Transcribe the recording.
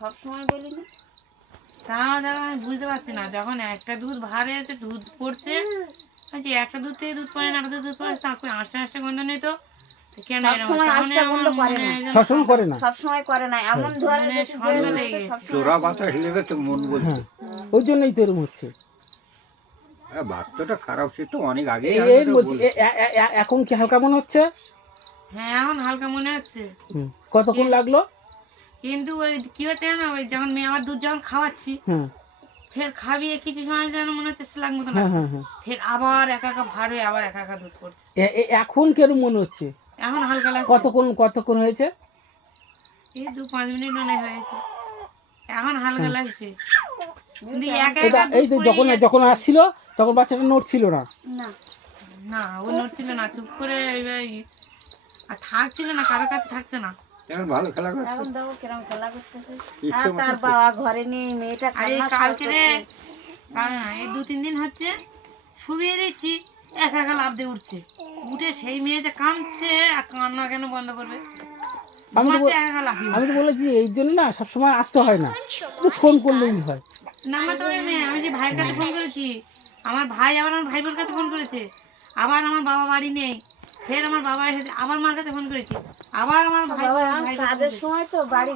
সবসময় বলি না, তাও দেখো আমি বুঝতে পারছি না, যখন একটা দুধ ভারে আছে দুধ পড়ছে, বলছি একটা দুধ থেকে দুধ পড়ে না, একটা দুধ পড়ে তারপরে আস্তে আস্তে গন্ধ নেই তো কেন এরকম? সবসময় তাহলে আঁশটা আমার বন্ধ করে মনে না। হয় যেন সবসময় করে না। সবসময় করে না, এমন ধরে মানে রেখেছে সন্দেহ যে লেগে গেছে। সবসময়- চোরা বাতাস লেগে তো মন বলছে হ্যাঁ, ওই জন্যই তো এরকম হচ্ছে। বাচ্চাটা খারাপ, সে তো অনেক আগে এই বলছি এখন কি হালকা মনে হচ্ছে? হ্যাঁ এখন হালকা মনে হচ্ছে, কতক্ষণ লাগলো? কিন্তু ওই কি হচ্ছে না, ওই যখন মেয়ে আমার দুধ যখন খাওয়াচ্ছি, হ্যাঁ ফের খাবিয়ে কিছু সময় যেন মনে হচ্ছে স্লাগ মতো হ্যাঁ লাগছে, হ্যাঁ হ্যাঁ। ফের আবার একা একা ভার হয়ে আবার একা একা দুধ পড়ছে। এখন কেরম মনে হচ্ছে? এখন হালকা লাগছে। কতক্ষণ হয়েছে? এই 2-5 মিনিট মনে হয়েছে, এখন হালকা লাগছে। কিন্তু একা এটা একা এই দুধ তো পড়েই যখন যাচ্ছে। আসছিল তখন বাচ্চাটা নড়ছিল না। না, না ও নড়ছিল না, চুপ করে আর থাকছিল না, কারোর কাছে থাকছে না। এখন ভালো খেলা করছে। এখন দেখো কিরম খেলা করতেছে। ইচ্ছে আর মতো তার বাবা ঘরে নেই, মেয়েটা আর এই কান্না কালকে রে, করছে। এই 2-3 দিন হচ্ছে শুবিয়ে দিচ্ছি, একা একা লাফ দিয়ে উঠছে, উঠে সেই মেয়ে যে কাঁদছে, আর কান্না কেন বন্ধ করবে, আমি তো ঘুমাচ্ছে, একা একা লাফিয়ে আমি তো উঠছে। বলেছি এই জন্য না সবসময় আসতে হয় না, ফোন করলেই হয়। নাম্বার তো নেই, আমি যে ভাইয়ের কাছে ফোন করেছি, আমার ভাই আবার আমার ভাইবোর কাছে ফোন করেছে, আবার আমার বাবা বাড়ি নেই, ফের আমার বাবা এসেছে, আবার মার কাছে ফোন করেছি, আবার আমার ভাই বাবা ভাই কাজের সময় তো বাড়ি